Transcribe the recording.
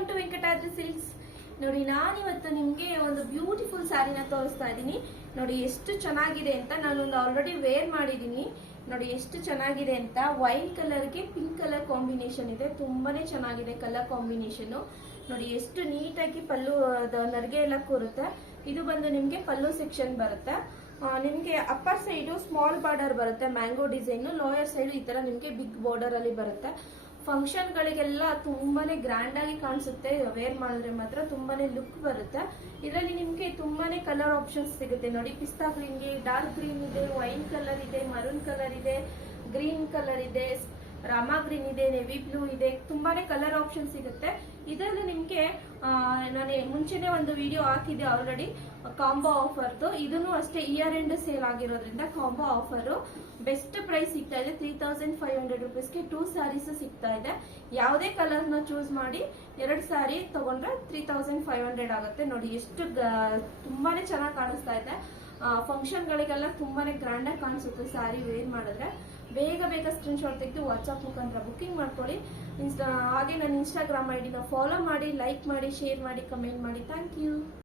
Welcome to Venkatadri silks. ನೋಡಿ, ನಾನಿವತ್ತು ನಿಮ್ಗೆ ಒಂದು ಬ್ಯೂಟಿಫುಲ್ ಸ್ಯಾರಿನ ತೋರಿಸ್ತಾ ಇದ್ದೀನಿ. ನೋಡಿ ಎಷ್ಟು ಚೆನ್ನಾಗಿದೆ ಅಂತ. ನಾನೊಂದು ಆಲ್ರೆಡಿ ವೇರ್ ಮಾಡಿದ್ದೀನಿ. ನೋಡಿ ಎಷ್ಟು ಚೆನ್ನಾಗಿದೆ ಅಂತ. ವೈನ್ ಕಲರ್ಗೆ ಪಿಂಕ್ ಕಲರ್ ಕಾಂಬಿನೇಷನ್ ಇದೆ. ತುಂಬಾನೇ ಚೆನ್ನಾಗಿದೆ ಕಲರ್ ಕಾಂಬಿನೇಷನ್. ನೋಡಿ ಎಷ್ಟು ನೀಟಾಗಿ ಪಲ್ಲು ನರ್ಗೆ ಎಲ್ಲ ಕೂರುತ್ತೆ. ಇದು ಬಂದು ನಿಮ್ಗೆ ಪಲ್ಲು ಸೆಕ್ಷನ್ ಬರುತ್ತೆ. ನಿಮ್ಗೆ ಅಪ್ಪರ್ ಸೈಡು ಸ್ಮಾಲ್ ಬಾರ್ಡರ್ ಬರುತ್ತೆ, ಮ್ಯಾಂಗೋ ಡಿಸೈನ್. ಲೋಯರ್ ಸೈಡ್ ಈ ತರ ನಿಮ್ಗೆ ಬಿಗ್ ಬಾರ್ಡರ್ ಅಲ್ಲಿ ಬರುತ್ತೆ. ಫಂಕ್ಷನ್ ಗಳಿಗೆಲ್ಲ ತುಂಬಾನೇ ಗ್ರ್ಯಾಂಡ್ ಆಗಿ ಕಾಣಿಸುತ್ತೆ. ವೇರ್ ಮಾಡಿದ್ರೆ ಮಾತ್ರ ತುಂಬಾನೇ ಲುಕ್ ಬರುತ್ತೆ. ಇದರಲ್ಲಿ ನಿಮ್ಗೆ ತುಂಬಾನೇ ಕಲರ್ ಆಪ್ಷನ್ಸ್ ಸಿಗುತ್ತೆ. ನೋಡಿ, ಪಿಸ್ತಾ ಗ್ರೀನ್ ಗೆ ಡಾರ್ಕ್ ಗ್ರೀನ್ ಇದೆ, ವೈನ್ ಕಲರ್ ಇದೆ, ಮರೂನ್ ಕಲರ್ ಇದೆ, ಗ್ರೀನ್ ಕಲರ್ ಇದೆ, ರಾಮಾ ಗ್ರೀನ್ ಇದೆ, ನೆವಿ ಬ್ಲೂ ಇದೆ. ತುಂಬಾನೇ ಕಲರ್ ಆಪ್ಷನ್ ಸಿಗುತ್ತೆ. ಇದರಲ್ಲಿ ನಿಮ್ಗೆ ನಾನು ಮುಂಚೆನೆ ಒಂದು ವಿಡಿಯೋ ಹಾಕಿದ್ದೆ ಆಲ್ರೆಡಿ ಕಾಂಬೋ ಆಫರ್ದು. ಇದನ್ನು ಅಷ್ಟೇ ಇಯರ್ ಎಂಡ್ ಸೇಲ್ ಆಗಿರೋದ್ರಿಂದ ಕಾಂಬೋ ಆಫರ್ ಬೆಸ್ಟ್ ಪ್ರೈಸ್ ಸಿಗ್ತಾ ಇದೆ. 3500 rupeesಗೆ 2 ಸ್ಯಾರೀಸ್ ಸಿಗ್ತಾ ಇದೆ. ಯಾವುದೇ ಕಲರ್ ನ ಚೂಸ್ ಮಾಡಿ 2 ಸ್ಯಾರಿ ತಗೊಂಡ್ರೆ 3500 ಆಗುತ್ತೆ. ನೋಡಿ ಎಷ್ಟು ತುಂಬಾನೇ ಚೆನ್ನಾಗಿ ಕಾಣಿಸ್ತಾ ಇದೆ. ಫಂಕ್ಷನ್ ಗಳಿಗೆಲ್ಲ ತುಂಬಾನೇ ಗ್ರ್ಯಾಂಡ್ ಆಗಿ ಕಾಣಿಸುತ್ತೆ ಸ್ಯಾರಿ ವೇರ್ ಮಾಡಿದ್ರೆ. ಬೇಗ ಸ್ಕ್ರೀನ್ ಶಾಟ್ ತೆಗೆದು ವಾಟ್ಸ್ಆಪ್ ಮುಖಾಂತರ ಬುಕಿಂಗ್ ಮಾಡ್ಕೊಳ್ಳಿ. ಹಾಗೆ ನನ್ನ ಇನ್ಸ್ಟಾಗ್ರಾಮ್ ಐಡಿನ ಫಾಲೋ ಮಾಡಿ, ಲೈಕ್ ಮಾಡಿ, ಶೇರ್ ಮಾಡಿ, ಕಮೆಂಟ್ ಮಾಡಿ. Thank you.